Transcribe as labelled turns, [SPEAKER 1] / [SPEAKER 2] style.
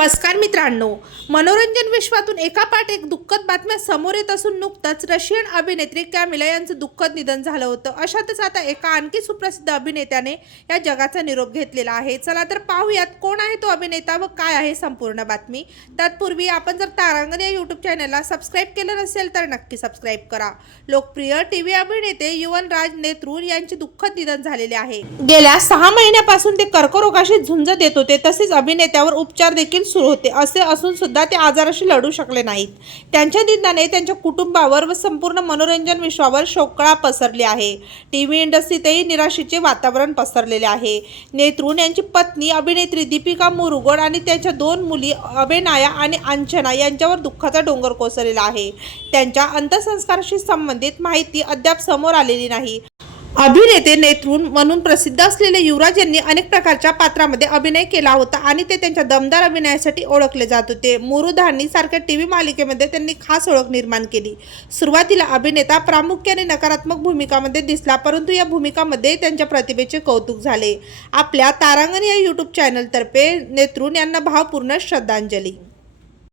[SPEAKER 1] नमस्कार मित्रांनो. मनोरंजन विश्वातून एकापाठ एक दुःखद बातम्या समोर येत असून नुकतंच रशियन अभिनेत्री कॅमिला यांचं दुःखद निधन झालं होतं. अशातच आता एका आणखी सुप्रसिद्ध अभिनेत्याने या जगाचा निरोप घेतलेला आहे. चला तर पाहूयात कोण आहे तो अभिनेता व काय आहे संपूर्ण बातमी. तत्पूर्वी आपण जर तारांगण या यूट्यूब चॅनलला सबस्क्राईब केलं नसेल तर नक्की सबस्क्राईब करा. लोकप्रिय टी व्ही अभिनेते युवन राज नेत्रूर यांचे दुःखद निधन झालेले आहे. गेल्या सहा महिन्यापासून ते कर्करोगाशी झुंज देत होते. तसेच अभिनेत्यावर उपचार देखील सुरू होते. असे असून सुद्धा ते आजाराशी लढू शकले नाहीत. त्यांच्या निधनाने त्यांच्या कुटुंबावर व संपूर्ण मनोरंजन विश्वावर शोकळा पसरली आहे. टी व्ही इंडस्ट्रीतही निराशेचे वातावरण पसरलेले आहे. नेत्रून यांची पत्नी अभिनेत्री दीपिका मुरुगड आणि त्यांच्या दोन मुली अभिनाया आणि अंचना यांच्यावर दुःखाचा डोंगर कोसळलेला आहे. त्यांच्या अंत्यसंस्काराशी संबंधित माहिती अद्याप समोर आलेली नाही. अभिनेते नेतृन म्हणून प्रसिद्ध असलेले युवराज यांनी अनेक प्रकारच्या पात्रामध्ये अभिनय केला होता आणि ते त्यांच्या दमदार अभिनयासाठी ओळखले जात होते. मुरुधानी सारख्या टीव्ही मालिकेमध्ये त्यांनी खास ओळख निर्माण केली. सुरुवातीला अभिनेता प्रामुख्याने नकारात्मक भूमिकामध्ये दिसला परंतु या भूमिकामध्ये त्यांच्या प्रतिभेचे कौतुक झाले. आपल्या तारांगण या यूट्यूब चॅनलतर्फे नेतृन यांना भावपूर्ण श्रद्धांजली.